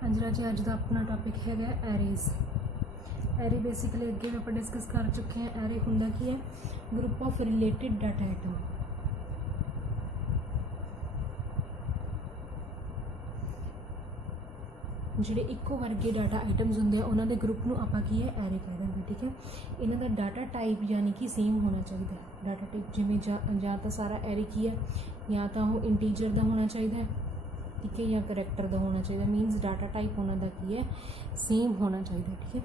हाँ जी राजे, अज का अपना टॉपिक है एरेज। एरे बेसिकली अगे आप डिस्कस कर चुके हैं। एरे हुंदा की है group of related data item. ਜਿਹੜੇ ਇੱਕੋ ਵਰਗੇ डाटा आइटम्स होंगे उन्होंने ग्रुप ਨੂੰ ਆਪਾਂ ਕੀ है एरे कह देंगे। ठीक है, इन्हों का डाटा टाइप यानी कि सेम होना चाहिए। डाटा टाइप जिमें ਜਾਂ ਤਾਂ सारा एरे की है या तो वो इंटीजर का होना चाहिए, ठीक है, या करैक्टर का होना चाहिए। मीनस डाटा टाइप उन्हों का की है सेम होना चाहिए। ठीक है,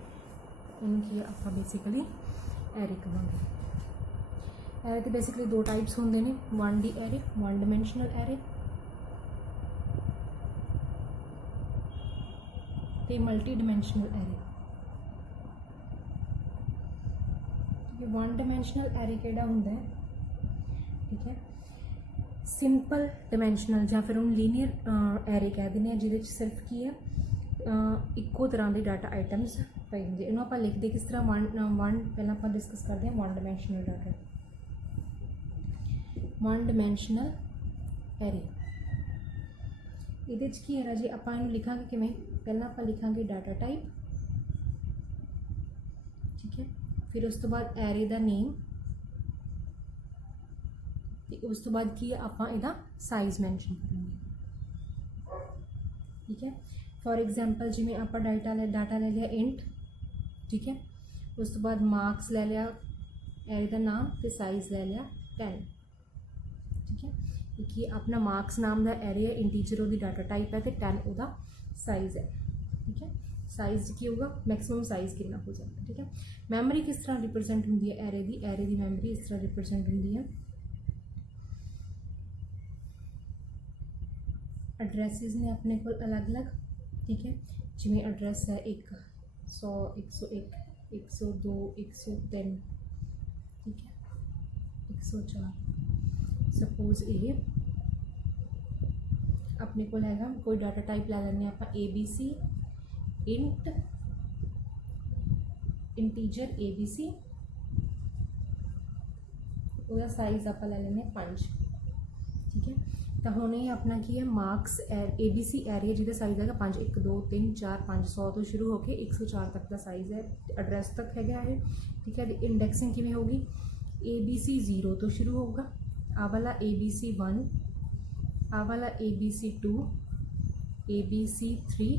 उन्होंने की है आप बेसिकली एरे कहेंगे। एरे तो बेसिकली दो टाइप्स होंगे ने, 1D एरे, 1 डायमेंशनल एरे ते मल्टी डायमेंशनल एरे। ठीक है, 1 डायमेंशनल एरे केड़ा हुंदा है, ठीक है, सिंपल डायमेंशनल या फिर हम लीनियर एरे कह दें, जिहदे च सिर्फ की है इक्को तरह के डाटा आइटम्स पए होंदे। इन्हूं आपां लिखदे किस तरह, वन पहलां आपां डिस्कस करते हैं 1 डायमेंशनल डाटा, 1 डायमेंशनल एरे। ਇਹਦੇ 'ਚ ਕੀ ਹੈ ਰਾਜੇ, ਆਪਾਂ ਇਹਨੂੰ ਲਿਖਾਂਗੇ ਕਿਵੇਂ, ਪਹਿਲਾਂ ਆਪਾਂ ਲਿਖਾਂਗੇ डाटा टाइप, ठीक है, फिर उस तो बाद एरे का नेम, तो उस तो बाद की है आप इहदा साइज़ मैंशन करेंगे। ठीक है, फॉर एग्जाम्पल जिमें आप डाटा ले लिया इंट, ठीक है, उस तो बाद मार्क्स ले लिया, एरे का नाम, तो साइज़ ले लिया 10। ठीक है, कि अपना मार्क्स नाम का एरे है, इंटीजर वो डाटा टाइप है, तो 10 वो साइज़ है। ठीक है, साइज़ की होगा मैक्सिमम साइज़ कितना हो जाता है। ठीक है, मैमरी किस तरह रिप्रजेंट होंगी है एरे की मैमरी इस तरह रिप्रजेंट होंगी है। एड्रैसिस ने अपने को अलग अलग, ठीक है, जिमें एड्रैस है 100, 101, 102, 103, ठीक है, 104। सपोज ये अपने को हैगा कोई डाटा टाइप ला लें आप ABC इंट इंटीजर ABC, उसका साइज़ आप ले लें 5। ठीक है, तो हुण ये अपना की है मार्क्स ABC एरे जिहदा साइज़ है 5, 1 2 3 4 5, 100 तो शुरू होकर 104 तक का साइज़ है, एड्रैस तक है। ठीक है, इंडैक्सिंग किवें होगी, ABC 0 तो शुरू होगा, आ वाला ABC 1, आ वाला ABC 2, ABC 3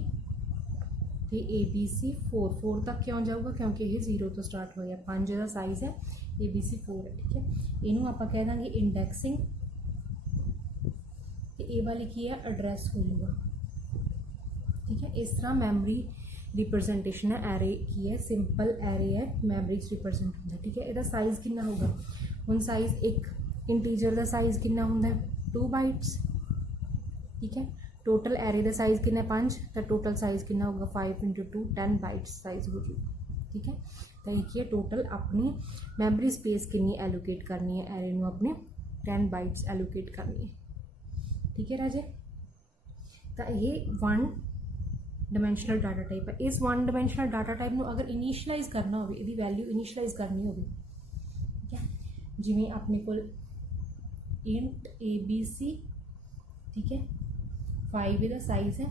तो ABC 4 तक क्यों जाऊगा, क्योंकि ये 0 तो स्टार्ट होया। 5 का साइज़ है, ABC 4 है। ठीक है, इनू आप कह देंगे इंडैक्सिंग, तो ये वाली की है एड्रैस हो जाएगा। ठीक है, इस तरह मैमरी रिप्रजेंटेशन है एरे की है, सिंपल एरे है, मैमरी रिप्रजेंट होता है। ठीक है, इसका साइज़ कितना होगा, हुण साइज़ एक इंटीजर का साइज़ कितना होंगे 2 बाइट्स। ठीक है, टोटल एरे का साइज़ कितना 5, तो टोटल साइज़ कितना होगा 5 × 2 10 बाइट्स साइज़ हो जाएगी। ठीक है, तो ये टोटल अपनी मैमरी स्पेस कितनी एलोकेट करनी है, एरे में अपने 10 बाइट्स एलोकेट करनी है। ठीक है राजे, तो ये 1 डायमेंशनल डाटा टाइप है। इस 1 डायमेंशनल डाटा टाइप में अगर इनीशियलाइज करना हो, इसकी वैल्यू इनीशियलाइज करनी हो, ठीक है, जिमें अपने को इंट ABC, ठीक है, 5 का साइज़ है,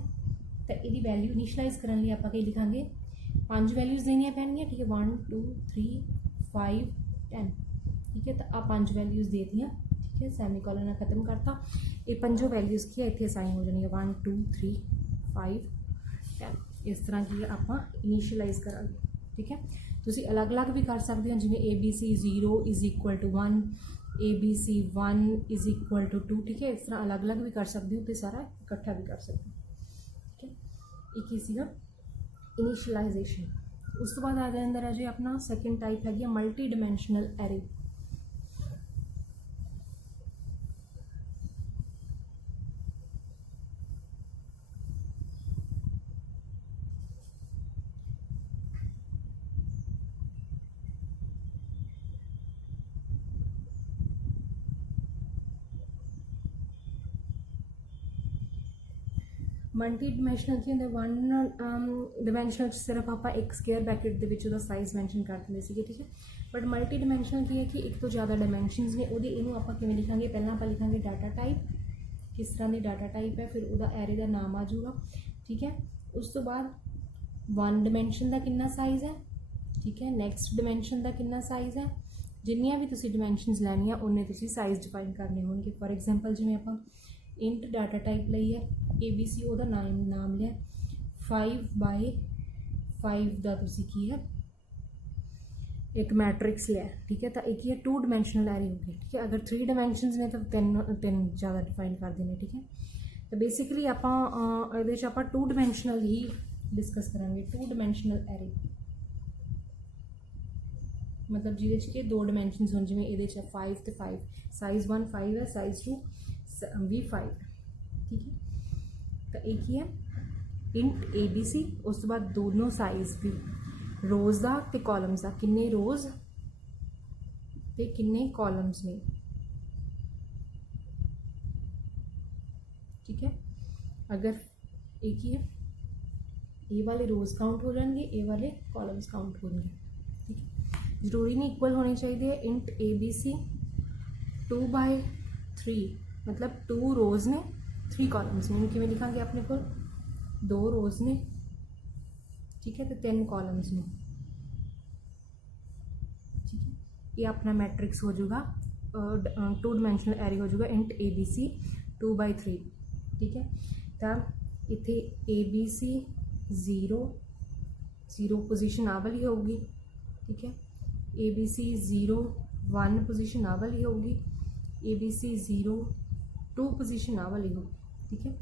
तो यदि वैल्यू इनीशियलाइज करने लिए आप लिखांगे 5 वैल्यूज़ देनिया पैनिया। ठीक है, 1 2 3 5 10। ठीक है, तो आप 5 वैल्यूज़ दे दियाँ। ठीक है, सेमीकोलन खत्म करता, ये 5 वैल्यूज़ की है इतने असाइन हो जानी है 1 2 3 5 10। इस तरह की आप इनीशियलाइज करा। ठीक है, तुसी अलग अलग भी कर सकते हो, जिमें ABC 0 = 1, ABC 1 = 2। ठीक है, इस तरह अलग अलग भी कर सकते हो, तो सारा इकट्ठा भी कर सकते हो। ठीक है, एक ही सीगा इनीशियलाइजेशन। उस तो बाद आ जाए अंदर अजे अपना सैकेंड टाइप है multi dimensional array. Multi dimensional की होंगे 1 डायमेंशनल सिर्फ आप एक स्केयर ब्रैकेट के साइज़ मैंशन कर देंगे। ठीक है, बट मल्टी डायमेंशनल की है कि एक तो ज़्यादा डायमेंशनस ने, वो इनू आप किमें लिखांगे, पहला आप लिखांगे डाटा टाइप, किस तरह की डाटा टाइप है, फिर वो एरे का नाम आ जाऊगा। ठीक है, उस तो बाद 1 डिमेंशन का कितना साइज़ है, ठीक है। नैक्सट डिमेंशन का कितना साइज़ है, जिन्नियां भी तुसी डिमेंशनस लैनियां उन्ने तुसी साइज़ डिफाइन करने होंगे। फॉर एग्जांपल जिवें आपां इंट डाटा टाइप लई है ABC, ओहदा नाम लिया 5x5 का तुसी की है एक मैट्रिक्स लिया, ठीक है। तो एक ही है 2 डिमेंशनल एरे हो गए, ठीक है। अगर 3 डिमेंशनस ने तो 3 ज़्यादा डिफाइन कर देने, ठीक है। तो बेसिकली आपां 2 डिमेंशनल ही डिस्कस करांगे। 2 डिमेंशनल एरे मतलब जिहदे 2 डिमेंशनस होण, जिवें इहदे 5 ते 5, साइज़ 1 5 है, साइज़ 2 भी 5, ठीक है। तो एक ही है इंट ABC, उस तो बाद दोनों साइज़ भी रोज़ का ते कॉलम्स का, किन्ने रोज़ ते किन्ने कॉलम्स ने, ठीक है। अगर एक ही है ए वाले रोज़ काउंट हो जाएंगे, ए वाले कॉलम्स काउंट होंगे, ठीक है। जरूरी नहीं इक्वल होने चाहिए। इंट ABC 2/3 मतलब 2 रोज़ ने 3 कॉलम्स ने, किमें लिखांगे अपने को 2 रोज़ ने, ठीक है, तो 3 कॉलम्स ने, ठीक है। ये अपना मैट्रिक्स हो जाएगा, 2 डिमेंशनल एरे हो जाएगा इंट ABC 2/3, ठीक है। तो इत्थे ABC 0 पोजीशन आ वाली होगी, ठीक है। ABC 0 1 पोजीशन आ वाली होगी, ABC 0 2 पोजीशन आ वाली होगी, ठीक है।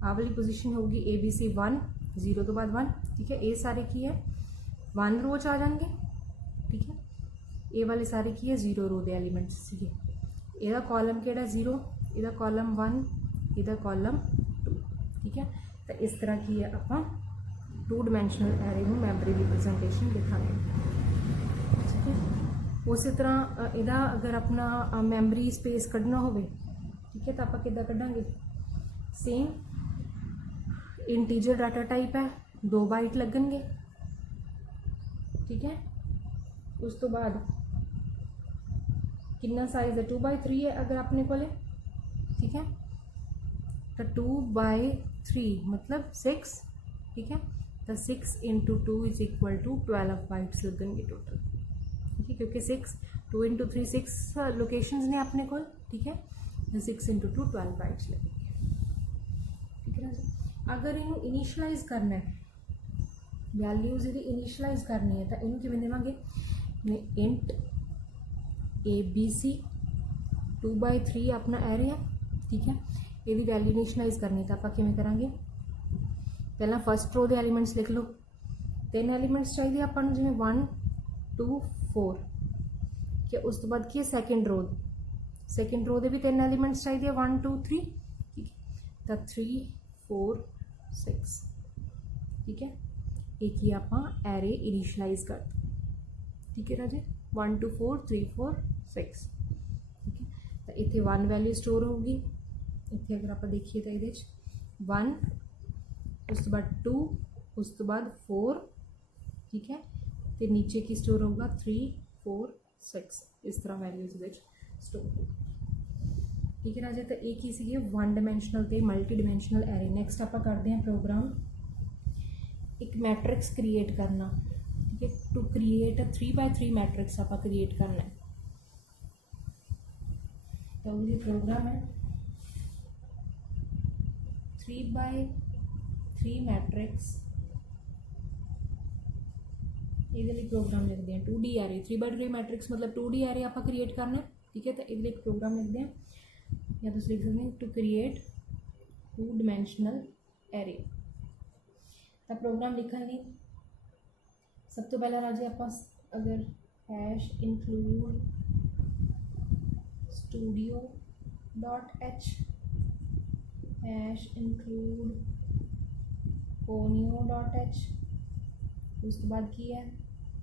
आ वाली पोजीशन होगी ABC 1 0 तो बाद 1, ठीक है। ये सारे की है 1 रो आ जाएंगे, ठीक है। ये वाले सारे की है 0 रो के एलीमेंट्स सीगे। ਇਹਦਾ कॉलम ਕਿਹੜਾ 0, ਇਹਦਾ कॉलम 1, ਇਹਦਾ कॉलम 2, ठीक है। तो इस तरह की है ਆਪਾਂ 2 डिमेंशनल एरे में मैमरी रिप्रजेंटेशन दिखाएंगे, ठीक है। उस तरह ਇਹਦਾ अगर अपना मैमरी स्पेस कढ़ना हो, ठीक है, तो आप किद्दां कढ़ांगे। सेम इंटीजर डाटा टाइप है, 2 बाइट लगनगे, ठीक है। उस तो बाद कितना साइज है 2/3 है अगर अपने को, ठीक है। तो 2/3 मतलब 6, ठीक है। तो 6 × 2 = 12 बाइट्स लगनगे टोटल, ठीक है, क्योंकि 6 2 × 3 6 लोकेशंस ने अपने को, ठीक है। तो 6 × 2 12 बाइट्स लगेंगे, ठीक है ना। अगर इनू इनिशलाइज करना है, वैल्यूज यदि इनिशलाइज करनी है, तो इनू किवें देवांगे, इंट ABC 2/3 अपना एरे है, ठीक है। यदि वैल्यू इनिशलाइज करनी तो आप किवें करांगे, पहला फर्स्ट रो के एलीमेंट्स लिख लो। 3 एलीमेंट्स चाहिए अपन जिवें 1 2 4, ठीक है। उस तो बाद की है सैकेंड रो के भी 3 एलीमेंट्स चाहिए 1 2 3, ठीक है। तो 3 4 6, ठीक है। एक ही आप एरे इनिशलाइज कर, ठीक है राजे। 1 2 4 3 4 6, ठीक है। तो इतने 1 वैल्यू स्टोर होगी, इतने अगर आप देखिए तो ये 1, उस तो बाद 2, उस तो बाद 4, ठीक है। तो नीचे की स्टोर होगा 3 4 6, इस तरह वैल्यूज स्टोर होगी, ठीक है राजे। तो एक ही सी 1 डिमेंशनल तो मल्टी डिमेंशनल एरे। नैक्सट आप करते हैं प्रोग्राम एक मैट्रिक्स क्रिएट करना, ठीक है। टू क्रिएट 3/3 मैट्रिक्स आप क्रिएट करना है, तो ये प्रोग्राम है 3/3 मैट्रिक्स। ये प्रोग्राम लिखते हैं 2D एरे। 3/3 मैट्रिक्स मतलब 2D एरे आप क्रिएट करना है, ठीक है। तो ये प्रोग्राम लिखते हैं, या तो लिख सकते हैं टू क्रिएट 2 डिमेंशनल एरे। तो प्रोग्राम लिखने लिए सब तो पहला राजे आप अगर #include studio.h #include conio.h, उस तो बाद की है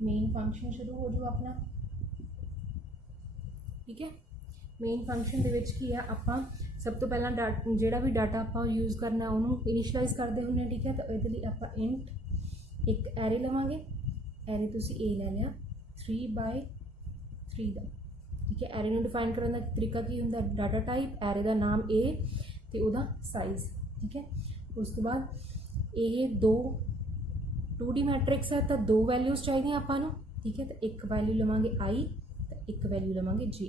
मेन फंक्शन शुरू हो जाओ अपना, ठीक है। मेन फंक्शन दे विच की है आपां सब तो पहला जिहड़ा भी डाटा आपां यूज़ करना उन्होंने इनिशलाइज करते होंगे, ठीक है। तो ये आपां इंट एक एरे लवांगे, एरे तुसी ए ले लिया 3/3 का, ठीक है। एरे नूं डिफाइन करने का तरीका की हुंदा, डाटा टाइप, एरे का नाम ए ते उहदा साइज़, ठीक है। उस तो बाद ये दो 2D मैट्रिक्स है तो दो वैल्यूज़ चाहिए आपां नूं, ठीक है। तो एक वैल्यू लवांगे I तो एक वैल्यू लवांगे J,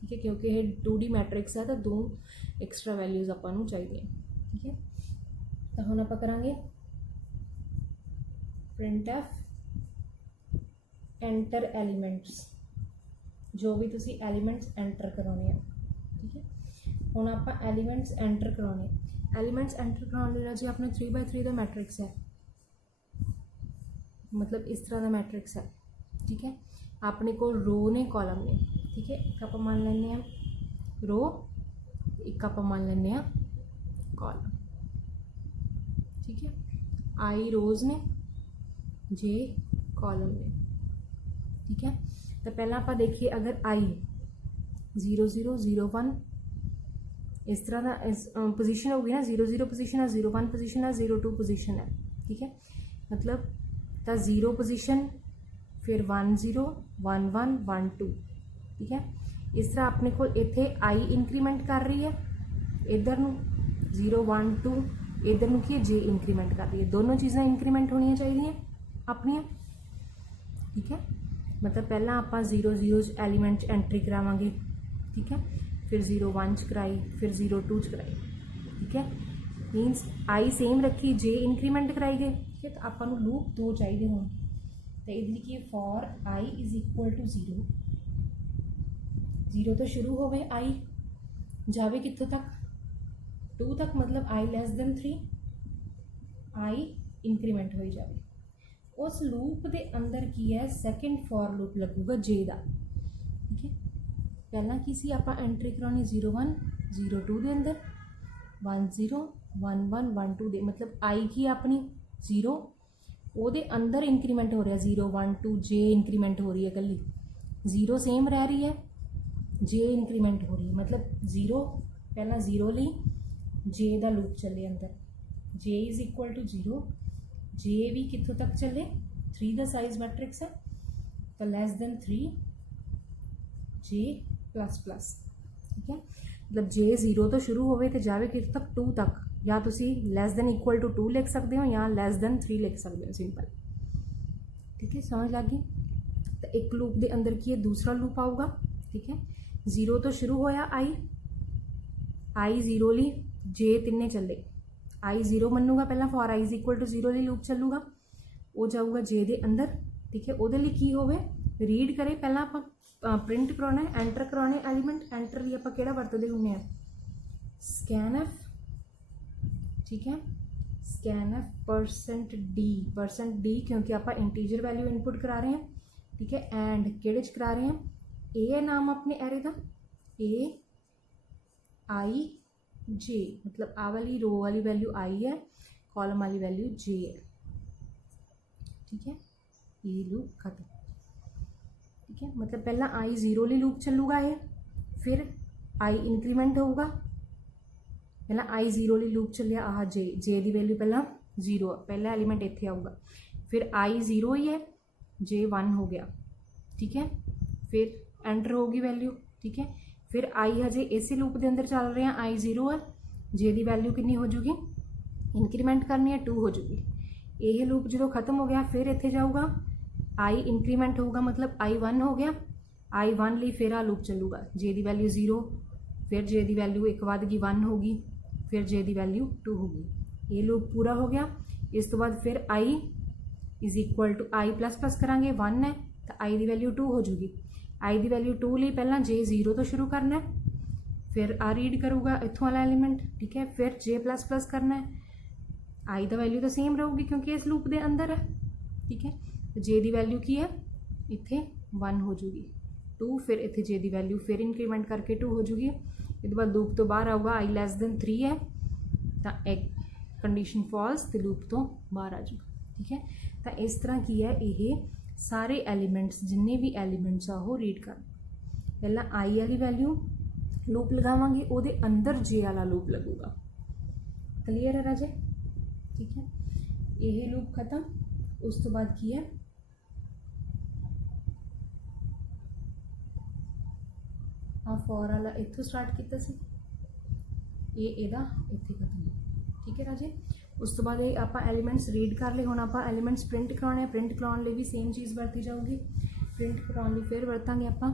ठीक है, क्योंकि ये 2D मैट्रिक्स है तो दो एक्सट्रा वैल्यूज़ आपां नूं चाहिए, ठीक है। तो हुण आपां करांगे printf एंटर एलीमेंट्स, जो भी तुसी एलीमेंट्स एंटर कराने हैं, ठीक है। हुण आपां एलीमेंट्स एंटर कराने, एलीमेंट्स एंटर कराने लई जी अपने 3x3 का मैट्रिक्स है, मतलब इस तरह का मैट्रिक्स है, ठीक है। अपने को रो ने कॉलम ने, ठीक है। एक आप मान लेने रो, एक आप मान लेने कॉलम, ठीक है। I रोज ने, J कॉलम ने, ठीक है। तो पहला आप देखिए अगर I 0 0 0 1 इस तरह का पोजीशन होगी ना, 0 0 पोजीशन है, 0 1 पोजीशन है, 0 2 पोजीशन है, ठीक है। मतलब तो 0 पोजीशन, फिर 1 0 1 1 1 2, ठीक है। इस तरह अपने को इत्थे I इंक्रीमेंट कर रही है, इधर नूं 0 1 2, इधर नूं की J इंक्रीमेंट कर रही है, दोनों चीज़ां इंक्रीमेंट होनी चाहिए अपनियां, ठीक है। मतलब पहला आप 0 0 एलीमेंट एंट्री करावांगे, ठीक है, फिर 0 1 च कराई, फिर 0 2 च कराई, ठीक है। मीनस I सेम रखी, J इंक्रीमेंट कराई गई, ठीक है। तो आपां नूं लूप दो चाहिए होण, तो ये लिखिए for I is equal to 0, 0 तो शुरू हो गए I, जावे कितों तक 2 तक, मतलब I less than 3, I increment हो जाए। उस लूप के अंदर की है सैकेंड फॉर लूप लगूगा J का, ठीक है। पहला की सी आपां एंट्री करानी 0 1 0 2 के अंदर, 1 0 1 1 1 2 दे, मतलब I की अपनी 0 ਉਹਦੇ अंदर इंक्रीमेंट हो रहा 0 1 2, J इंक्रीमेंट हो रही है कली, 0 सेम रह रही है, J इंक्रीमेंट हो रही है, मतलब 0 पहला 0 ली J का लूप चले अंदर, J is equal to 0, J भी कितों तक चले 3 का साइज मैट्रिक्स है, तो less than 3 J plus plus, ठीक है। मतलब J 0 तो शुरू होवे तो जावे कितों तक 2 तक, या तुसी लेस देन इक्वल टू 2 लिख सकते हो या लेस देन 3 लिख सकते हो, सिंपल, ठीक है। समझ लग गई। तो एक लूप के अंदर की है दूसरा लूप आऊगा, ठीक है। 0 तो शुरू होया I 0 ली, J तिन्ने चले, I 0 मनूगा पहला, for I is equal to 0 ली लूप चलूगा, वो जाऊगा J के अंदर, ठीक है। वो लिए की होवे रीड करे, पहला आप प्रिंट कराना है, एंटर कराने एलीमेंट, एंटर लिए आप केड़ा वरतदे हुंदे आ, स्कैनf, ठीक है। स्कैनf %d, क्योंकि आप इंटीजर वैल्यू इनपुट करा रहे हैं, ठीक है। एंड केड़े च करा रहे हैं, ए है नाम अपने एरे का, AI J, मतलब आ वाली रो वाली वैल्यू I है, कॉलम वाली वैल्यू J है, ठीक है। ये लूप खत्म, ठीक है। मतलब पहला I 0 ली लूप चलूगा ये, फिर I इंक्रीमेंट होगा, पहला I 0 ली लूप चलिया आह J की वैल्यू पहला 0, पहला एलीमेंट इत्थे आऊगा, फिर I 0 ही है, J 1 हो गया, ठीक है। फिर एंटर होगी वैल्यू, ठीक है। फिर I हजे इस लूप के अंदर चल रहे हैं, I 0 है, J की वैल्यू कितनी हो जूगी, इंक्रीमेंट करनी है 2 हो जूगी, यह लूप जो खत्म हो गया, फिर इत्थे जाऊगा I इंक्रीमेंट होगा, मतलब I 1 हो गया, I 1 ली फिर आ लूप चलूगा, J की वैल्यू 0, फिर J की वैल्यू एक बाद की 1 होगी, फिर J की वैल्यू 2 होगी, ये लूप पूरा हो गया। इस तो बाद फिर I is equal to I plus plus करांगे, 1 है तो I की वैल्यू 2 हो जूगी, I की वैल्यू 2 ली पहला J 0 तो शुरू करना है, फिर आ रीड करूँगा इतों वाला एलीमेंट, ठीक है। फिर J प्लस प्लस करना है, I का वैल्यू तो सेम रहूगी क्योंकि इस लूप के अंदर है, ठीक है। तो J की वैल्यू की है इत्थे 1 हो जूगी, 2, फिर इत्थे J की वैल्यू फिर इंक्रीमेंट करके 2 हो जूगी, इसके बाद लूप तो बाहर आऊगा, I लेस देन 3 है तो एक कंडीशन फॉल्स, तो लूप तो बाहर आ जाऊगा, ठीक है। तो इस तरह की है ये सारे एलीमेंट्स, जिन्ने भी एलीमेंट्स आ वो रीड कर, पहला I वाली वैल्यू लूप लगावांगे, ਉਹਦੇ अंदर J वाला लूप लगूगा, क्लीयर है राजे, ठीक है। यह लूप खत्म, उस तो बाद की है फॉर वाला इत्थों स्टार्ट किया सी, ये इत्थे खत्म, ठीक है राजे। उस तो बाद ये आप एलीमेंट्स रीड कर ले। हुण आप एलीमेंट्स प्रिंट कराने, प्रिंट कराने लिए भी सेम चीज़ वरती जाऊगी। प्रिंट कराने लिए फिर वरतांगे आप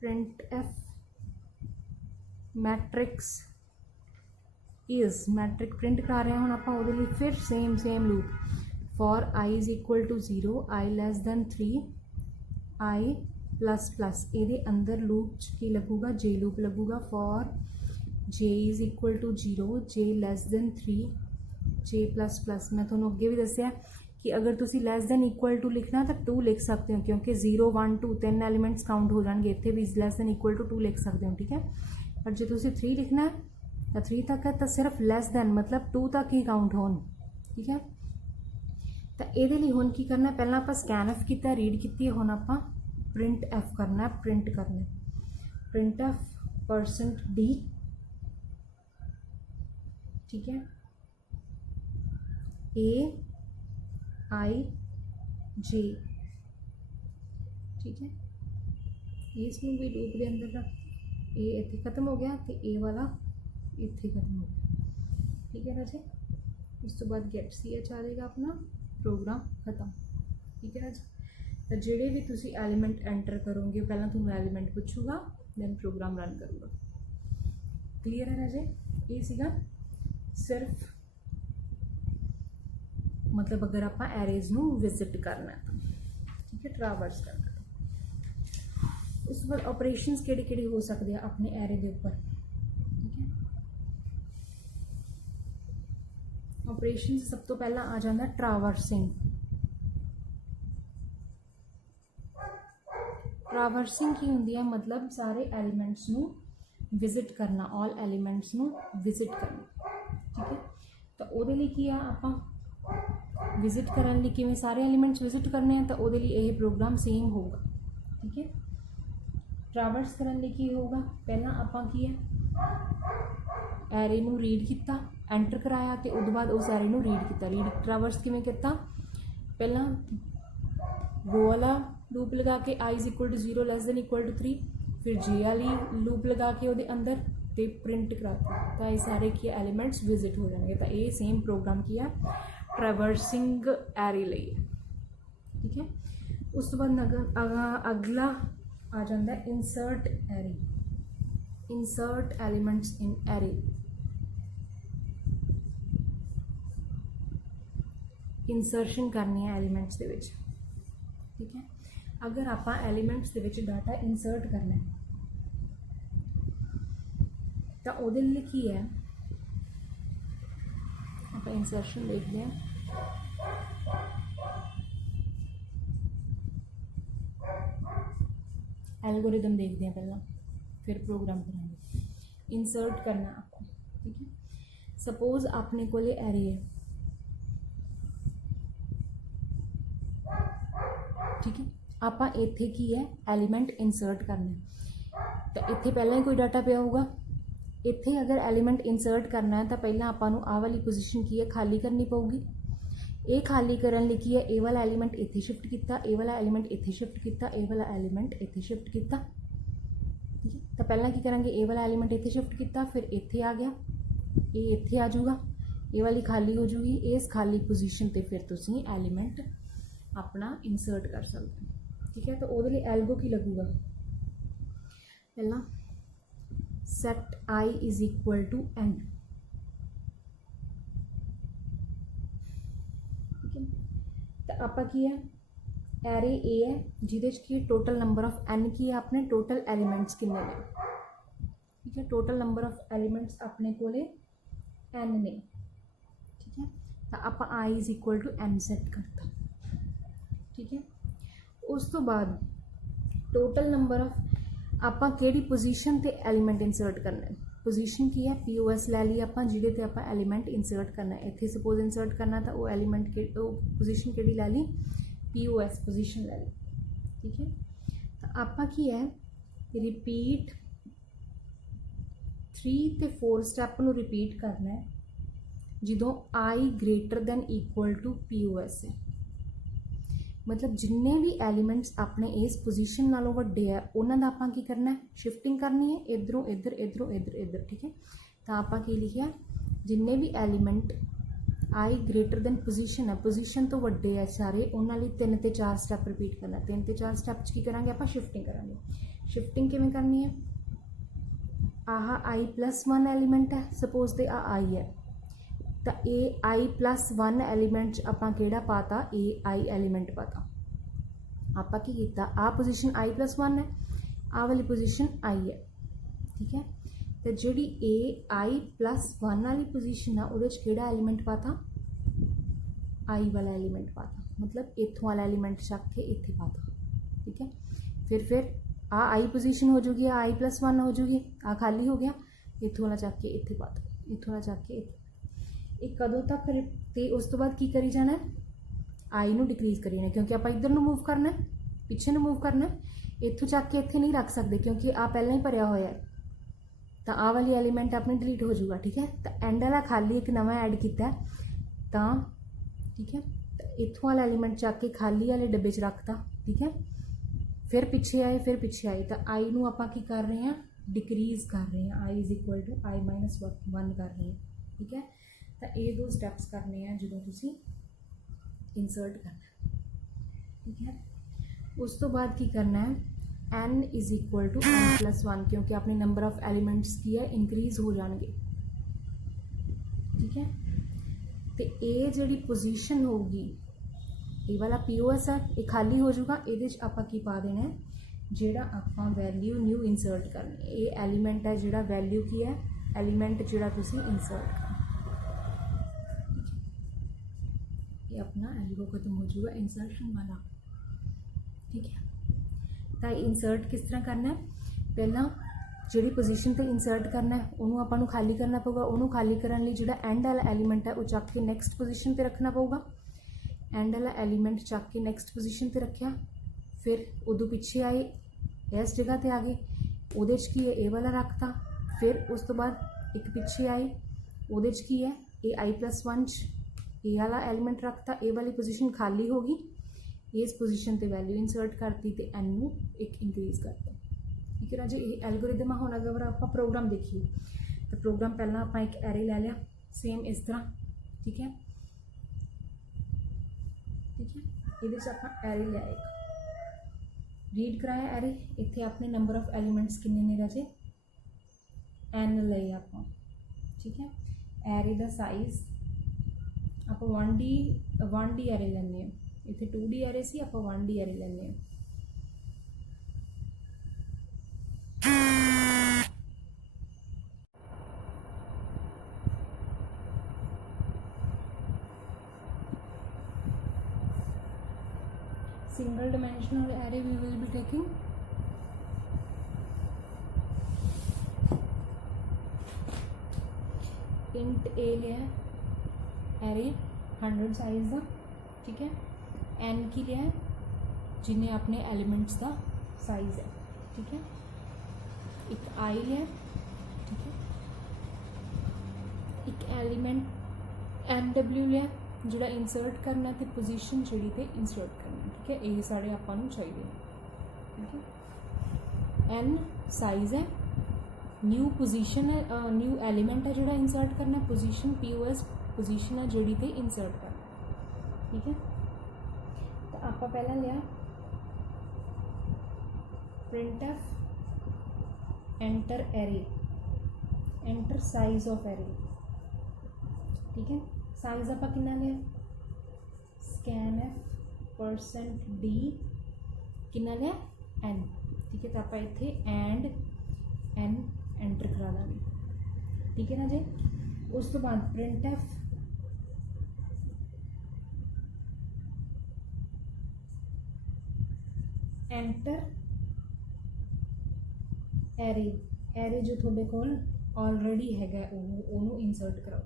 printf matrix is matrix print करा रहे हैं हुण आप उहदे लई फिर same loop for i is equal to 0, i less than 3, i plus plus ये अंदर लूप की लगूगा जे लूप लगूगा for j is equal to 0, j less than 3, j plus plus. मैं थोड़ा अगे भी दसिया कि अगर तुसी लैस दैन इक्वल टू लिखना तो 2 लिख सकते हो, क्योंकि 0 1 2 3 एलीमेंट्स काउंट हो जाएंगे, इतने भी लैस दैन इक्वल टू 2 लिख सकते हो, ठीक है। पर जो तुसी 3 लिखना है तो 3 तक है तो सिर्फ लैस दैन मतलब 2 तक ही काउंट होन, ठीक है। तो ये हुण की करना है, पहला आप स्कैन एफ किया रीड की, हुण आप प्रिंट एफ करना है, प्रिंट करना है प्रिंट एफ %d, ठीक है, ए आई जे, ठीक है। इसमें भी लूप के अंदर रख, ए इत्थे खत्म हो गया तो ए वाला इत्थे खत्म हो गया, ठीक है राजे। उस तो बाद गेट सी एच आ जाएगा, अपना प्रोग्राम खत्म, ठीक है राजे। तो जेडे भी तुसी एलीमेंट एंटर करोगे पहला तुहानू एलीमेंट पूछूगा, दैन प्रोग्राम रन करूँगा। क्लीयर है राजे। ये सीगा सिर्फ मतलब अगर आप एरेज नू विजिट करना है, ठीक है, ट्रावर्स करना है। उस बाद ऑपरेशंस किहड़े हो सकते हैं अपने एरे के ऊपर, ठीक है। ऑपरेशंस सब तो पहला आ जाता ट्रावर्सिंग। ट्रावर्सिंग की होंदी है मतलब सारे एलीमेंट्स नू विजिट करना, ऑल एलीमेंट्स नू विजिट करना, ठीक है। तो उहदे लई की आ आपां विजिट करने लिए किवें सारे एलीमेंट्स विजिट करने हैं, तो उहदे लई यह प्रोग्राम सेम होगा, ठीक है। ट्रावर्स करने लिए की होगा, पहला आपां की है एरे नू रीड किया, एंटर कराया तो उस बाद उस एरे नू रीड किया। रीड ट्रावर्स किवें किया, पहला वो वाला लूप लगा के i is equal to 0 less than equal to 3, फिर जे वाली लूप लगा के वो अंदर तो प्रिंट कराता, तो ये सारे की एलीमेंट्स विजिट हो जाएंगे। तो ये सेम प्रोग्राम किया ट्रैवर्सिंग एरे लिए, ठीक है। उस तो बाद अगला आ जाता है इंसर्ट एरे, इंसर्ट एलीमेंट्स इन एरे। इंसर्शन करनी है एलीमेंट्स के विच, ठीक है। अगर आप एलीमेंट्स के विच डाटा इंसर्ट करना है तो उहदे लई की है, आप इंसर्शन देखते हैं। एल्गोरिदम देखते हैं पहला, फिर प्रोग्राम करेंगे। इंसर्ट करना आपको, ठीक है। सपोज अपने को एरे है, ठीक है। आप इत्थे की है एलीमेंट इंसर्ट करना है, तो इत्थे पहला ही कोई डाटा पिया होगा। इत्थे अगर एलीमेंट इंसर्ट करना है तो पहला आपां नूं आ वाली पोजीशन की है खाली करनी पऊगी। ये खाली करने लई की है ए वाला एलीमेंट इत्थे शिफ्ट किया, ए वाला एलीमेंट इत्थे शिफ्ट किया, ए वाला एलीमेंट इत्थे शिफ्ट किया, ठीक है। तो पहला की करांगे, ए वाला एलीमेंट इत्थे शिफ्ट किया, फिर इत्थे आ गया, ये इत्थे आ जाऊगा, ये वाली खाली हो जाऊगी। इस खाली पोजीशन ते फिर तुसीं एलीमेंट अपना इंसर्ट कर सकते हो, ठीक है। तो वो एल्गो की लगूगा, पहला set I is equal to N, ठीक है। तो आप की है एरे ए है जिहदे की टोटल नंबर ऑफ एन की है, अपने टोटल एलीमेंट्स किन्ने ने, ठीक है। टोटल नंबर ऑफ एलीमेंट्स अपने को एन ने, ठीक है। तो आप i is equal to n set करता, ठीक है। उस तो बाद टोटल नंबर ऑफ आप केड़ी पोजीशन ते एलीमेंट इंसर्ट करना है। पोजीशन की है POS लै ली आप, जिहदे ते आप एलीमेंट इंसर्ट करना है। इत्थे सपोज इंसर्ट करना तो वो एलीमेंट के पोजीशन केड़ी लै ली, POS पोजीशन लै ली, ठीक है। तो आप की है रिपीट 3 ते 4 स्टैप नूं रिपीट करना है जदों I greater than equal to POS है। मतलब जिन्ने भी एलीमेंट्स अपने इस पोजीशन नालों वड्डे है उन्हां दा आपां की करना है, शिफ्टिंग करनी है इधरों इधर इधरों इधर इधर, ठीक है। तो आपां की लिखिया जिन्ने भी एलीमेंट आई ग्रेटर दैन पोजीशन है, पोजीशन तो वड्डे है सारे, उन्हां लई 3 ते 4 स्टैप रिपीट करना। 3 ते 4 स्टैप की करांगे आपां, शिफ्टिंग करांगे। शिफ्टिंग किवें करनी है, आह i+1 एलीमेंट है, सपोज ते आ आई है, तो ए i+1 एलीमेंट आपां केड़ा पाता, ए आई एलीमेंट पाता। आपां की कीता, आ पोजीशन i+1 है, आ वाली पोजीशन आई है, ठीक है। तो जिहड़ी ए i+1 वाली पोजीशन है उहदे च केड़ा एलीमेंट पाता, आई वाला एलीमेंट पाता, मतलब इत्थों वाला एलीमेंट चक के इत्थे पाता, ठीक है। फिर आ आई पोजीशन हो जूगी, i+1 हो जूगी, आ खाली हो गया, इत्थों वाला चक के इत्थे पाता, इत्थों वाला चक के इत्थे। एक कदों तक, तो उस तो बाद की करी जाना है, आई नू डिक्रीज करी जाना, क्योंकि आप इधर नू मूव करना है, पिछे नू मूव करना है। इत्थों चक के इत्थे नहीं रख सकते क्योंकि आ पहला ही भरिया होया है, तो आ वाली एलीमेंट अपनी डिलीट हो जाऊगा, ठीक है। तो एंड वाला खाली एक नवा ऐड किया, तो ठीक है, तो इत्थों वाला एलीमेंट चक के खाली वाले डब्बे च रखता, ठीक है। फिर पिछे आए, तो आई नू आपां की कर रहे हैं, डिक्रीज कर रहे हैं, i = i-1 कर रहे हैं, ठीक है। तो ये 2 स्टैप्स करने हैं जो तुसी इंसर्ट करना, ठीक है। उस तो बाद की करना है, n = n+1, क्योंकि अपने नंबर ऑफ एलीमेंट्स की है इंक्रीज हो जाएंगे, ठीक है। तो ये जी पोजीशन होगी, ये वाला POS है, ये खाली हो जाऊगा, ये आप पा देना है जोड़ा आप वैल्यू न्यू इंसर्ट करनी, ये एलीमेंट है जोड़ा वैल्यू की है, एलीमेंट जोड़ा तुसी इंसर्ट करना, ये अपना एल्गो खत्म हो जाएगा इंसर्शन वाला, ठीक है। तो इंसर्ट किस तरह करना है, पहला जी पोजीशन पर इंसर्ट करना है उन्होंने आपको खाली करना पऊगा, उन्होंने खाली करने लिए जो एंड वाला एलीमेंट है वो चक के नैक्सट पोजीशन पर रखना पऊगा। एंड वाला एलीमेंट चक के नैक्सट पोजीशन पर रखा, फिर उदों पिछे आए इस जगह पर आ गए, वो की है ए वाला रखता, फिर उस तो बाद एक पिछे आए वो की है ए i+1 ए वाला एलीमेंट रखता, ए वाली पोजीशन खाली होगी, इस पोजीशन पे वैल्यू इंसर्ट करती, तो एन नू एक इंक्रीज करता, ठीक है ना जी। ये एल्गोरिदम है। हुण अगर आप प्रोग्राम देखिए, तो प्रोग्राम पहला आप एक एरे ले लिया सेम इस तरह, ठीक है, ठीक है। ये आप एरे लिया, एक रीड कराया एरे, इत्थे अपने नंबर ऑफ एलीमेंट्स किन्ने ने राजे, एन लए आप, ठीक है। एरे का साइज आप 1D एरे लेने, इत्थे 2D एरे सी, आप 1D एरे लेने। Single dimensional array we will be taking, int a लिया एरे 100 साइज का, ठीक है। n की लिया जिन्हें अपने एलिमेंट्स का साइज है, ठीक है। एक i लिया, ठीक है। एक एलिमेंट nw लिया जोड़ा इंसर्ट करना, तो पोजीशन जी पे इंसर्ट करना, ठीक है। ये सारे आपको चाहिए, ठीक है। n साइज है, न्यू पोजीशन है, न्यू एलिमेंट है जोड़ा इंसर्ट करना, पोजीशन POS पोजीशन है जोड़ी पे इंसर्ट करना, ठीक है। तो आप पहला लिया printf enter array, enter size of array, ठीक है। साइज आप कितना लिया, scanf%d कितना लिया n, ठीक है। तो आप इत्थे एंड n एंटर करा देंगे, ठीक है ना जी। उस तो बाद printf एंटर एरे, एरे जो थोड़े कोल ऑलरेडी हैगा उन्होंने इंसर्ट कराओ।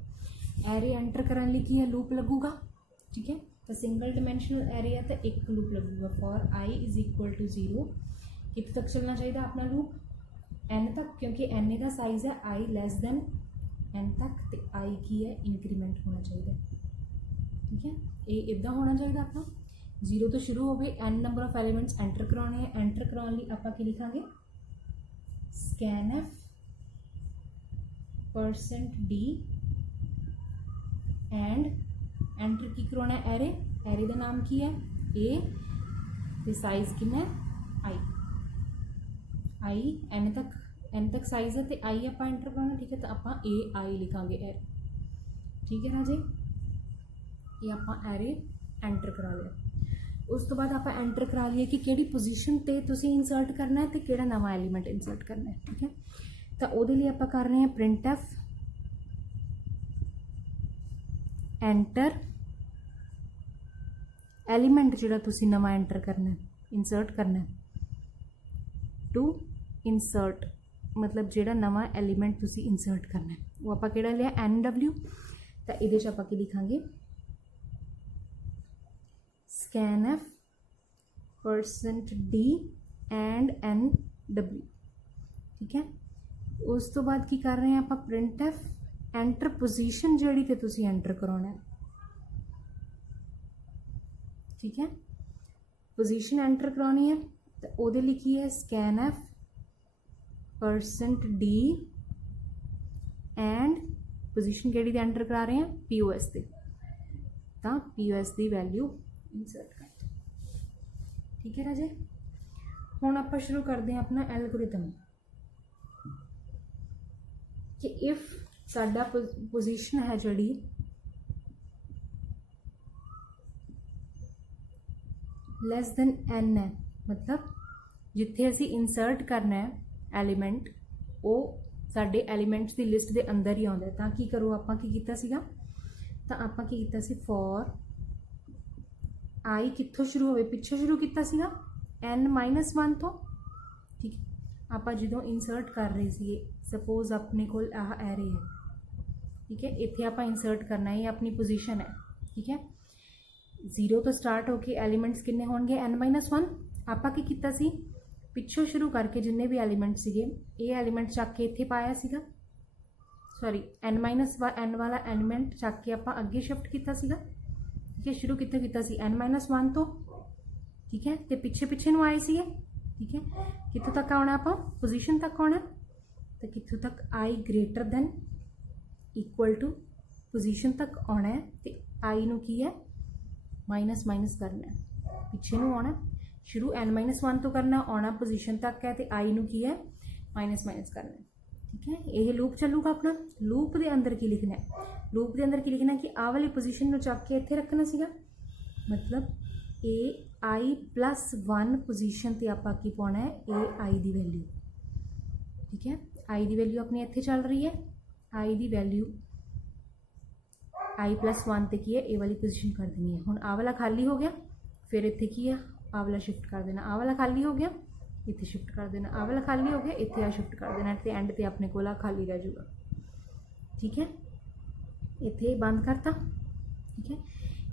एरे एंटर करने लिए की है लूप लगूगा, ठीक है। तो सिंगल डिमेंशनल एरे है तो एक लूप लगूगा, फॉर i = 0, कित तक चलना चाहिए अपना लूप, n तक, क्योंकि n का साइज है i n तक, तो i की है इंक्रीमेंट होना चाहिए, ठीक है। ये इदा होना चाहिए अपना 0 तो शुरू हो गए, n number of elements enter कराने हैं, एंटर कराने लिए आप की लिखांगे scanf %d एंड एंटर की करवाना एरे, एरे का नाम की है ए, तो साइज कितना आई, आई एन तक साइज है, तो आई आप एंटर करना, ठीक है, तो आप ए आई लिखांगे एरे, ठीक है राजे, ये आप एरे एंटर करा लिया। उस तो बाद आप एंटर करा लिए कि किहड़ी पोजीशन ते तुसी इंसर्ट करना है तो किहड़ा नवा एलीमेंट इंसर्ट करना है, ठीक है, तो उहदे लिए आप कर रहे हैं प्रिंट एफ एंटर एलीमेंट जिहड़ा तुसी नवा एंटर करना है, इंसर्ट करना है, टू इंसर्ट मतलब जिहड़ा नवा एलीमेंट तुसी इंसर्ट करना है वो आप किहड़ा लिया NW, तो इहदे च आपां की लिखांगे scanf %d एंड NW, ठीक है। उस तो बाद की कर रहे हैं आप प्रिंट एफ एंटर पोजीशन जिहड़ी ते तुसी एंटर कराना है, ठीक है, पोजीशन एंटर करानी है, तो उहदे लिए की है scanf %d एंड पोजीशन किहड़ी ते एंटर करा रहे हैं POS ते, तो POS की वैल्यू इंसर्ट कर, ठीक है राजे। हुण आप शुरू करते हैं अपना एल्गोरिथम कि इफ साडा पोजीशन है जिहड़ी लैस दैन n है, मतलब जिथे असी इंसर्ट करना है एलीमेंट वो साडे एलीमेंट्स की लिस्ट के अंदर ही आउंदा है, तां की करो आपां की कीता सीगा, तां आपां की कीता सी फॉर आई कित्थों शुरू होवे, पिछों शुरू किया सीगा n-1 तो, ठीक है, आप जो इंसर्ट कर रहे थे सपोज अपने को आह एरे है, ठीक है, इत्थे आप इंसर्ट करना है, ये अपनी पोजीशन है, ठीक है, 0 तो स्टार्ट होके एलीमेंट्स किन्ने होणगे n-1, आप की कीता सी पिछों शुरू करके जिन्ने भी एलीमेंट सीगे ये एलीमेंट चक के इत्थे पाया सीगा, सॉरी n-n वाला एलीमेंट चक के आप अगे शिफ्ट किया सीगा, ठीक है, शुरू कितने किया सी n-1 तो, ठीक है, तो पिछे पिछे नूं आए सीगे, ठीक है, कितों तक आना आप पोजीशन तक आना, तो कितों तक i greater than equal to position तक आना है, तो आई नूं की है माइनस माइनस करना है, पिछे नूं आना, शुरू n-1 तो करना, आना पोजीशन तक है, तो आई नूं की है माइनस माइनस करना है, ठीक है। यह लूप चलूगा अपना, लूप के अंदर की लिखना है, लूप के अंदर की लिखना कि आ वाली पोजीशन में चक के इत्थे रखना सीगा, मतलब AI+1 पोजीशन ते आपां की पाना है AI दी वैल्यू, ठीक है, आई दी वैल्यू अपनी इत्थे चल रही है, आई दी वैल्यू I+1 ते की है ए वाली पोजीशन कर देनी है। हुण आ वाला खाली हो गया, फिर इत्थे की है आ वाला शिफ्ट कर देना, आ वाला खाली हो गया इत्थे शिफ्ट कर देना, आ वाला खाली हो गया इत्थे आ शिफ्ट कर देना, ते एंड ते अपने कोल आ खाली रह जाऊगा, ठीक है, इत्थे बंद करता, ठीक है,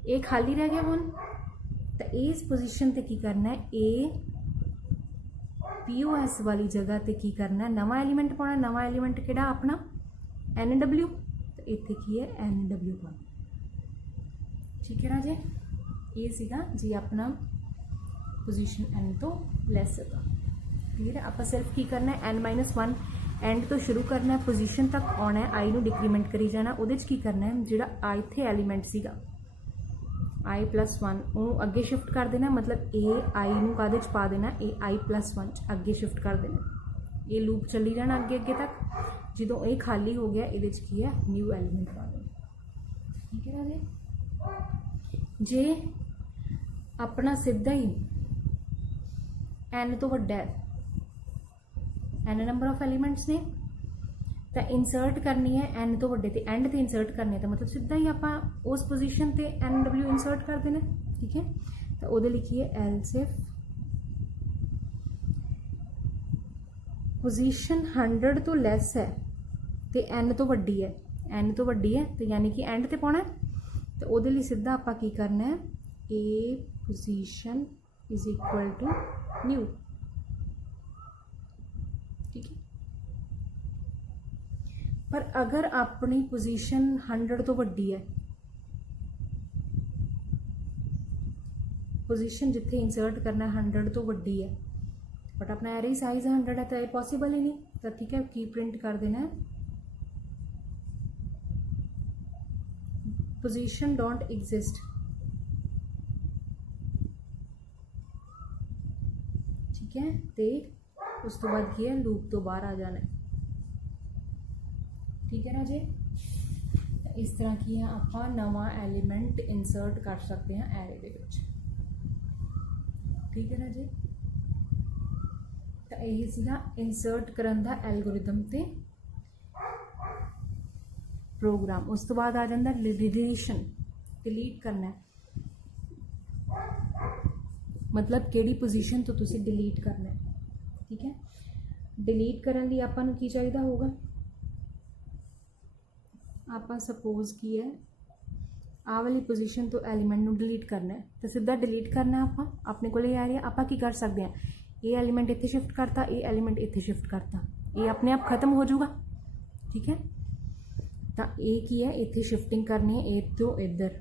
ये खाली रह गया। हुण तो इस पोजीशन ते की करना है, ए POS वाली जगह ते की करना है, नवा एलीमेंट पाना, नवा एलीमेंट किहड़ा अपना NW, तो इत्थे की है NW पाना, ठीक है राजे, ये सीगा जी अपना पोजीशन n तो लैस था, क्लियर है। आप सिर्फ की करना है n-1 एंड तो शुरू करना है, पोजीशन तक आना है, आई नू डिक्रीमेंट करी जाना, उहदे च की करना है जिहड़ा आई थे एलीमेंट सीगा I+1 वो अगे शिफ्ट कर देना, मतलब ए आई नू काहदे च पा देना, ए I+1 अगे शिफ्ट कर देना, ये लूप चली जाना अगे अगे तक, जो ये खाली हो गया ये की है न्यू एलीमेंट पा देना, ठीक है राजे। जे अपना सीधा ही n तो वड्डा है, n नंबर ऑफ एलीमेंट्स ने, तो इंसर्ट करनी है n तो वड्डे ते एंड ते इंसर्ट करनी है, तो मतलब सीधा ही आप उस पोजीशन ते NW इंसर्ट कर देना, ठीक है, तो वो लिखिए एल्स इफ पोजीशन 100 तो लैस है तो n तो वड्डी है, n तो वड्डी है तो यानी कि एंड ते पाना है, तो वो सीधा आप की करना है ए position is equal to new, ठीक है। पर अगर अपनी पोजीशन 100 तो वड्डी है, पोजीशन जिथे इंसर्ट करना है 100 तो वड्डी है, बट अपना एरे साइज 100 है, तो ये पॉसिबल ही नहीं, तो ठीक है की प्रिंट कर देना है पोजीशन डोंट एग्जिस्ट, ठीक है। तो उस तो बाद की है लूप तो बाहर आ जाना है, ठीक है ना जी। इस तरह की है आप नवा एलीमेंट इंसर्ट कर सकते हैं एरे दे विच, ठीक है ना जी। तो यही सीगा इंसर्ट करन दा एल्गोरिथम ते प्रोग्राम। उस तो बाद आ जाता डिलीशन, डिलीट करना है, मतलब किहड़ी पोजीशन तो तुसी डिलीट करना है, ठीक है। डिलीट करन लई आपां नूं की चाहिदा होगा, आपां सपोज की है आ वाली पोजीशन तो एलीमेंट नूं डिलीट करना है, तो सीधा डिलीट करना आपां अपने कोल आ रहा। आपां की कर सकते हैं, ये एलीमेंट इत्थे शिफ्ट करता, ये एलीमेंट इत्थे शिफ्ट करता, ये अपने आप खत्म हो जाऊगा, ठीक है। तो ये की है इत्थे शिफ्टिंग करनी है ए तो इधर,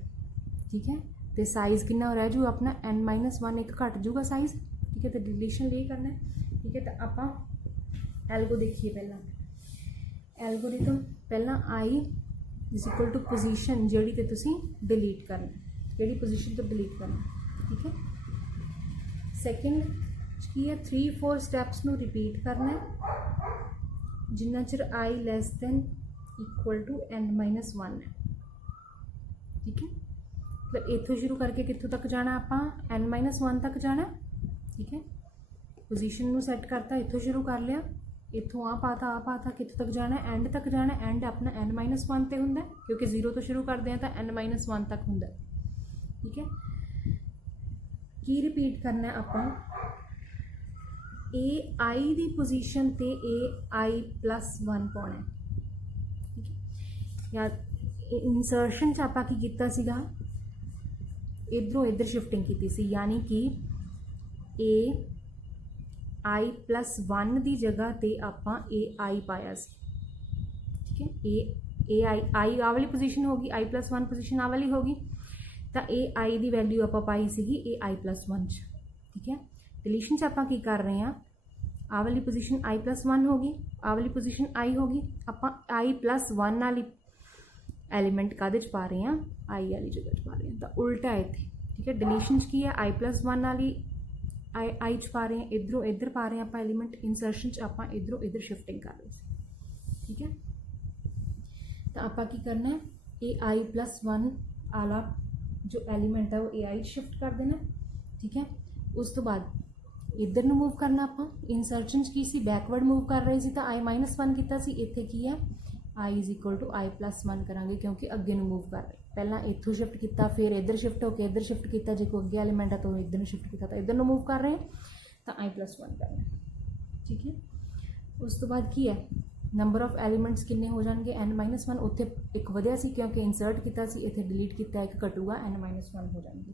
ठीक है। तो साइज़ कितना रह जू अपना n-1 एक घट जूगा साइज़, ठीक है। तो डिलीशन ले करना है, ठीक है। तो आपां एल्गो देखिए पहला एल्गोरिथम, पहला आई इज इक्वल टू पोजीशन जिहड़ी ते तुसी डिलीट करना, जिहड़ी पोजीशन तो डिलीट करना, ठीक है। सैकेंड की है 3-4 स्टैप्स नूं रिपीट करना है जिन्ना चिर i less than equal to n-1 है, ठीक है। मतलब इत्थों शुरू करके कित्थों तक जाना आपां n-1 तक जाना, ठीक है। पोजीशन नूं सैट करता, इत्थों शुरू कर लिया, इत्थों आ पाता कित्थों तक जाना, एंड तक जाना। एंड अपना n-1 ते हुंदा क्योंकि 0 तो शुरू करते हैं तो n-1 तक हुंदा, ठीक है। की रिपीट करना आपां ए आई दी पोजीशन ते ए i+1 पाउणा, ठीक है। या इंसर्शन च आपां की कीता सीगा, इधरों इधर शिफ्टिंग की सी, यानी कि ए i+1 की जगह ते आपां ए आई पाया सी, ठीक है। ए आई आ वाली पोजीशन होगी, i+1 पोजीशन आ वाली होगी, तो ए आई की वैल्यू आपां पाई सीगी ए i+1 च, ठीक है। डिलीशन च आपां की कर रहे हैं, आ वाली पोजीशन i+1 होगी, आ वाली पोजीशन आई होगी, आपां i+1 वाली एलीमेंट कादे च पा रहे हैं, आई वाली जगह पा रहे हैं, तो उल्टा है इत्थे, ठीक है। डिलीशन की है i+1 वाली आई च पा रहे हैं, इधरों इधर पा रहे हैं आप एलीमेंट, इंसर्शन च आप इधरों इधर शिफ्टिंग कर रहे हैं, ठीक है। तो आप की करना है ए i+1 आला जो एलीमेंट है वो ए आई शिफ्ट कर देना, ठीक है। उस तो बाद इधर नूं मूव करना, आप इंसर्शन की सी बैकवर्ड मूव कर रहे सी, तो i-1 किया सी, इत्थे की है i is equal to i+1 करांगे क्योंकि अगे नूं मूव कर रहे, पहला इत्थों शिफ्ट किया, फिर इधर शिफ्ट होकर इधर शिफ्ट किया, जो कोई अगे एलीमेंट है तो इधर शिफ्ट किया, तो इधर नूं मूव कर रहे हैं तो i+1 करना, ठीक है। उस तो बाद की है नंबर ऑफ एलीमेंट्स किन्ने हो जाएंगे n-1, उत्थे एक वधिया सी क्योंकि इंसर्ट किया सी, इत्थे डिलीट किया एक घटूगा, n-1 हो जाएंगे,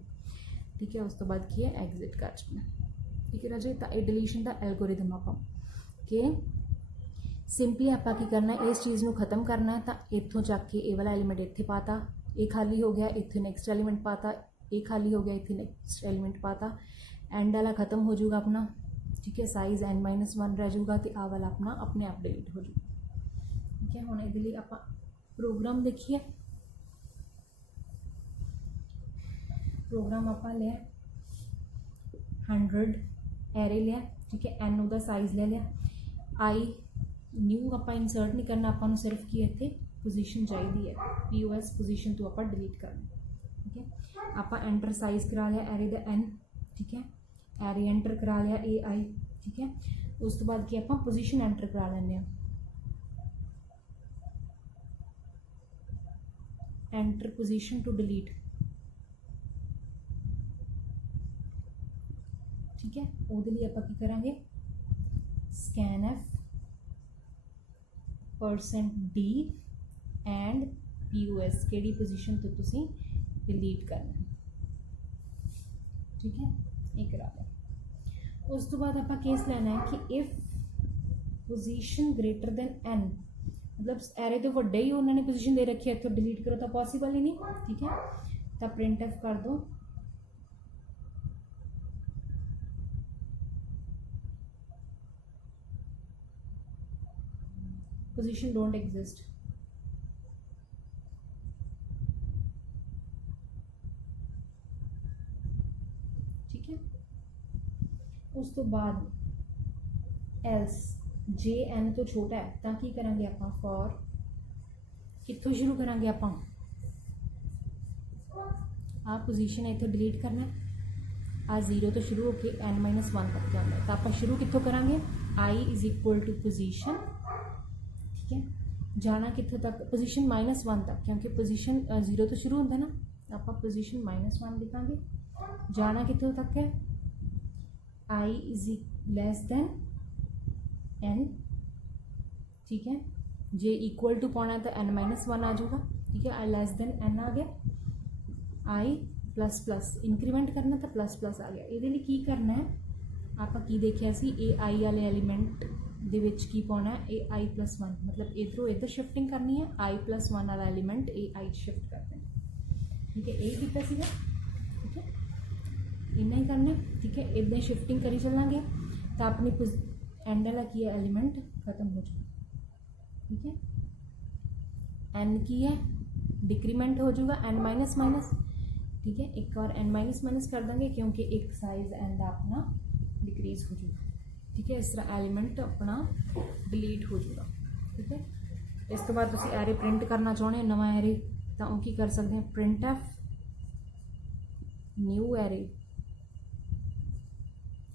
ठीक है। उस तो बाद की है एग्जिट कर जाना, ठीक है राजे। तो ये डिलीशन का एल्गोरिथम आप कि सिंपली आप की करना है, इस चीज़ को खत्म करना है, तो इत्थों चक के ये वाला एलीमेंट इत्थे पाता, ये खाली हो गया, इत्थे नैक्सट एलीमेंट पाता, ये खाली हो गया, इत्थे नैक्सट एलीमेंट पाता, एंड वाला खत्म हो जाऊगा अपना, ठीक है। साइज़ n-1 रह जाऊगा, तो आ वाला अपना अपने आप डिलीट हो जाऊगा, ठीक है। हुण इहदे लई आपां प्रोग्राम देखिए, प्रोग्राम आपां लिया 100 एरे लिया, ठीक है। n उहदा साइज़ ले लिया, आई न्यू आपां इंसर्ट नहीं करना, आपां नूं सिर्फ की इत्थे पोजीशन चाहिए है, POS पोजीशन तो आपां डिलीट करना, ठीक है। आपां एंटर साइज़ करा लिया एरे दा n, ठीक है। एरे एंटर करा लिया ए आई, ठीक है। उस तो बाद की आपां पोजीशन एंटर करा लैंदे हां, एंटर पोजीशन टू डिलीट, ठीक है। उहदे लई आपां की करांगे scanf %d एंड POS केड़ी पोजीशन तो तुसी डिलीट करना, ठीक है। ये करा लें। उस तो बाद आपां केस लेना है कि if position greater than n, मतलब एरे तो वड्डे ही उन्होंने पोजीशन दे रखी है, इत्थों डिलीट करो तो पॉसीबल ही नहीं, ठीक है। तो प्रिंट एफ कर दो पोजीशन डोंट एग्जिस्ट, उस तो बाद एल्स जे एन तो छोटा है तो की करांगे आपां फॉर कित्थों शुरू करांगे आपां आ पोजीशन इत्थे डिलीट करना आ 0 तो शुरू होके n-1 तक जाना है तो आप शुरू कित्थों करांगे i is equal to position ठीक है जाना कित्थों तक पोजीशन -1 तक क्योंकि पोजीशन 0 तो शुरू होता है ना आप पोजीशन -1 लिखांगे जाना कित्थों तक है i is less than n ठीक है जे इक्वल टू पाना तो n-1 आ जाऊगा ठीक है आई लेस देन n आ गया i प्लस प्लस इंक्रीमेंट करना तो प्लस प्लस आ गया ये की करना है आप की देखिया सी ए आई वाले एलीमेंट दे विच की पाना है ए आई प्लस 1 मतलब इधरों इधर शिफ्टिंग करनी है i+1 वाला एलीमेंट ए आई शिफ्ट करते हैं ठीक है यही किया सीगा ठीक है इन्ना ही करना ठीक है इदा ही शिफ्टिंग करी चलेंगे तो अपनी एंड वाला की है एलीमेंट खत्म हो जाए ठीक है एन की है डिक्रीमेंट हो जाएगा n-, ठीक है एक और n-, कर देंगे क्योंकि एक साइज एंड अपना डिक्रीज हो जाएगा ठीक है इस तरह एलीमेंट अपना डिलीट हो जाएगा ठीक है इस तो बाद तुसी एरे प्रिंट करना चाहते नवा एरे तो वो की कर सकते हैं print F new array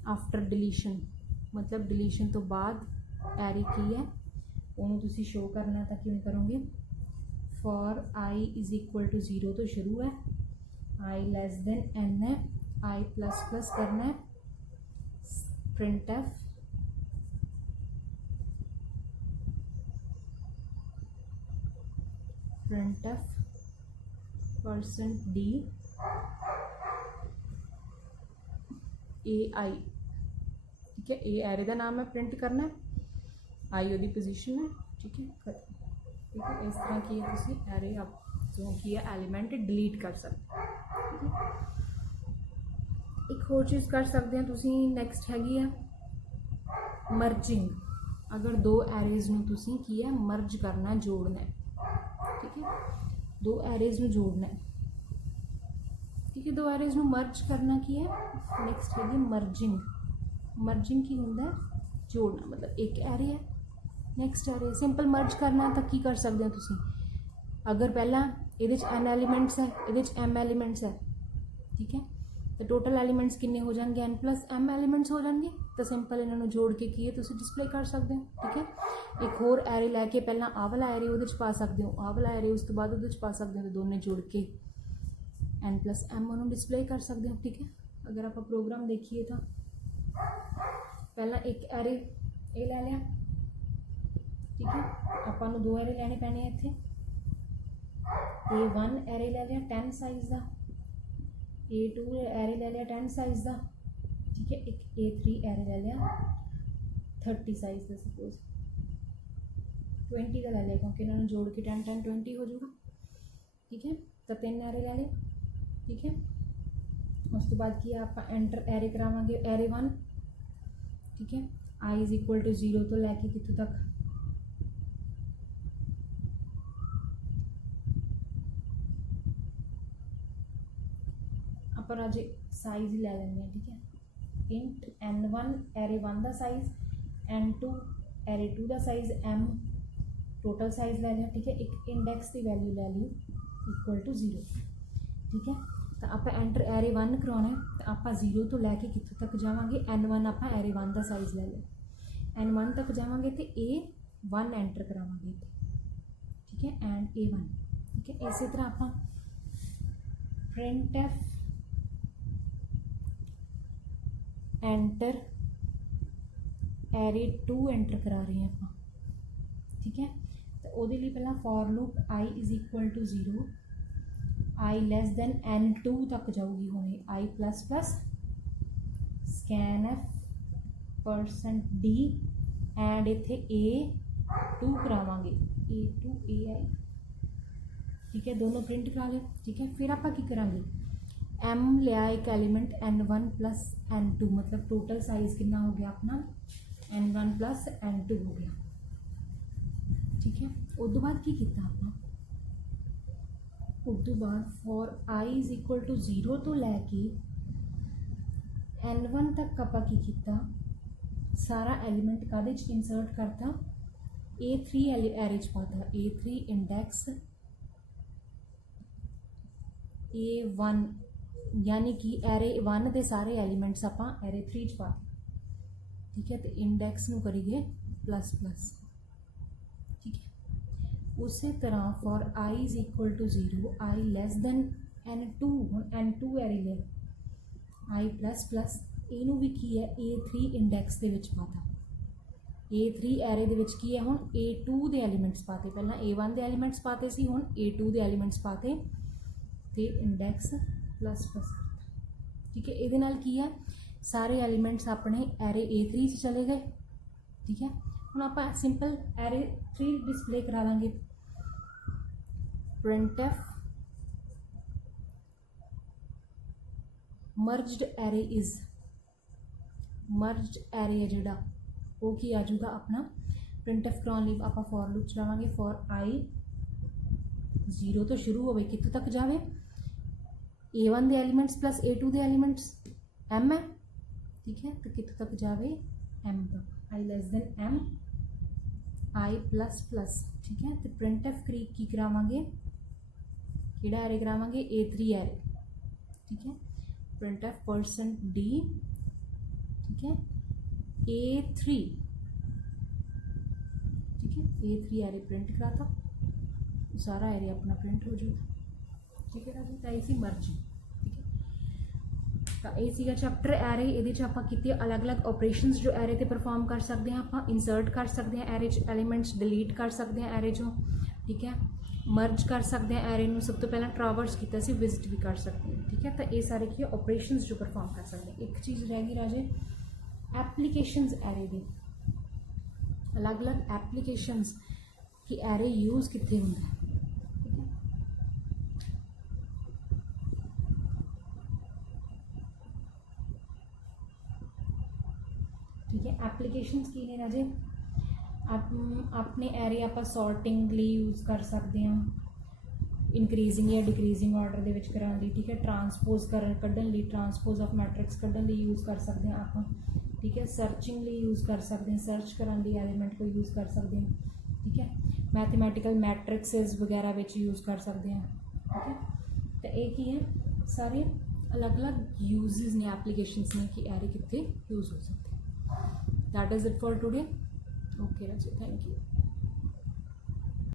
after deletion मतलब डिलीशन तो बाद एरे की है उन्होंने तुसी शो करना तो किवें करोगे for I is equal to 0 तो शुरू है आई लेस देन एन है आई प्लस प्लस करना है प्रिंट एफ %d ए आई ठीक है ए एरे का नाम है प्रिंट करना है आई वो पोजीशन है ठीक है खत्म ठीक है इस तरह की तुसी एरे आप जो की है एलीमेंट डिलीट कर सकते ठीक है एक होर चीज़ कर सकते हैं तुसी नैक्सट हैगी है मर्जिंग अगर दो एरेज नूं तुसी की है मर्ज करना जोड़ना है ठीक है दो एरेज नूं जोड़ना है ठीक है दो एरेज नूं मर्ज करना की है नैक्सट हैगी मर्जिंग की होंदा है जोड़ना मतलब एक एरे है नैक्सट एरे सिंपल मर्ज करना तो की कर सकते हो तुसी अगर पहला ये n एलीमेंट्स है ये m एलीमेंट्स है ठीक है तो टोटल एलीमेंट्स किन्ने हो जाएंगे n+m एलीमेंट्स हो जाएंगे तो सिंपल इन्होंने जोड़ के किए तुसी डिस्प्ले कर सकते हो ठीक है एक होर एरे लैके पहला आ वाला एरे वो पा सकते हो आ वाला एरे उस तो बाद वो पा सकते हो तो दोनों जोड़ के n+m उन्होंने डिस्प्ले कर सकते हो ठीक है अगर आप प्रोग्राम देखिए तो पहला एक एरे ये लै लिया ठीक है अपन दो एरे लैने पैने इत्थे A1 एरे ले लिया 10 साइज़ का A2 एरे ले लिया 10 साइज़ का ठीक है एक A3 एरे ले लिया 30 साइज़ का सपोज 20 का ले लिया क्योंकि इन्होंने जोड़ के 10 10 20 हो जाएगा ठीक है तो 3 एरे ले लिया ठीक है उस तो बाद की आप एंटर एरे करावांगे एरे 1 ठीक है आई इज इक्वल टू 0 तो लैके कितों तक अपन अज साइज लै लेंगे ठीक है इंट n1 एरे 1 का साइज n2 एरे 2 का साइज m टोटल साइज ले लिया ठीक है एक इंडेक्स की वैल्यू ले ली इक्वल टू 0 ठीक है तो आप एंटर एरे 1 करवाना है तो आप 0 तो लैके कितों तक जावांगे n1 आप एरे 1 का साइज ले लिया n1 तक जावांगे तो a1 एंटर करावांगे ठीक है एंड a1 ठीक है इस तरह आप print F enter array 2 enter करा रहे हैं आप ठीक है तो वो लिए पहला for loop i is equal to 0 i less than n2 तक जाऊगी होने i plus plus scanf %d and इत्थे A2 करावांगे A2 AI ठीक है दोनों प्रिंट करा ले ठीक है फिर आप की करांगे m लिया एक एलीमेंट n1 प्लस n2 मतलब टोटल साइज कितना हो गया अपना n1 प्लस n2 हो गया ठीक है उस बाद की किया आपने उस बाद for i is equal to 0 तो लैके N1 तक ਆਪਾਂ ਕੀ ਕੀਤਾ, सारा एलिमेंट कादे च इंसर्ट करता, A3 एरे च पाता, A3 इंडेक्स A1, यानी कि एरे 1 के सारे एलिमेंट्स आपां एरे 3 च पाते, ठीक है। तो इंडेक्स नूं करिए प्लस प्लस, ठीक है। उस तरह for I is equal to 0, I less than N2, हुण N2 एरे ले I प्लस प्लस, इनू भी की है A3 इंडेक्स के विच पाता, A3 एरे दे विच की है, हुण A2 के एलीमेंट्स पाते, पहला A1 के एलीमेंट्स पाते सी, हुण A2 के एलीमेंट्स पाते ते इंडेक्स प्लस प्लस, ठीक है। ये नाल की है, सारे एलीमेंट्स अपने एरे A3 च चले गए, ठीक है। हुण आपां सिंपल एरे 3 डिस्प्ले करा लांगे, printf merged array is, merged array है जिहड़ा वो की आ जाऊगा अपना, printf कराने लई आपां फॉर लूप चलावांगे, फॉर I 0 तो शुरू होवे कित्थों तक जावे, A1 के एलीमेंट्स प्लस A2 के एलीमेंट्स M है, ठीक है। तो कित्थों तक जावे M तक, I less then M, I plus plus, ठीक है। तो printf की करावांगे, किहड़ा एरे करावांगे, A3 एरे, ठीक है। printf %d, ठीक है, A3, ठीक है, A3 एरे प्रिंट कराता, सारा एरे अपना प्रिंट हो जाएगा, ठीक है राजी। तो ये सी मर्जी, ठीक है। तो ये सीगा चैप्टर एरे, ये आप अलग अलग ऑपरेशनस जो एरे ते परफॉर्म कर सकते हैं, आप इंसर्ट कर सकते हैं एरे च एलीमेंट्स, डिलीट कर सकते हैं एरे चो, ठीक है, मर्ज कर सकते हैं एरे नूं, सब तो पहला ट्रावर्स किया सी, विजिट भी कर सकते हैं, ठीक है। तो ये सारे की ऑपरेशनस जो परफॉर्म कर सकते हैं। एक चीज़ रह गई राजे, एप्लीकेशंस एरे दी, अलग अलग एप्लीकेशंस की एरे यूज़ कितने होंगे, ठीक है। ठीक है, एप्लीकेशंस की ने राजे, अपने एरे आप सॉर्टिंग लिए यूज़ कर सकते हैं, इनक्रीजिंग या डिक्रीजिंग ऑर्डर दे विच कराने लई, ठीक है। ट्रांसपोज कढ़न लई, ट्रांसपोज ऑफ मैट्रिक्स कढ़न लई यूज़ कर सकते हैं आप, ठीक है। सर्चिंग लिए यूज़ कर सकते हैं, सर्च करने लई एलीमेंट को यूज़ कर सकते हैं, ठीक है। मैथमैटिकल मैट्रिक्सिस वगैरह विच यूज़ कर सकते हैं, ठीक है। तो ये की है, सारे अलग अलग यूजेस ने, एप्लीकेशंस ने कि एरे कितने यूज़ हो सकते हैं। That is it for today. Okay राजी, थैंक यू।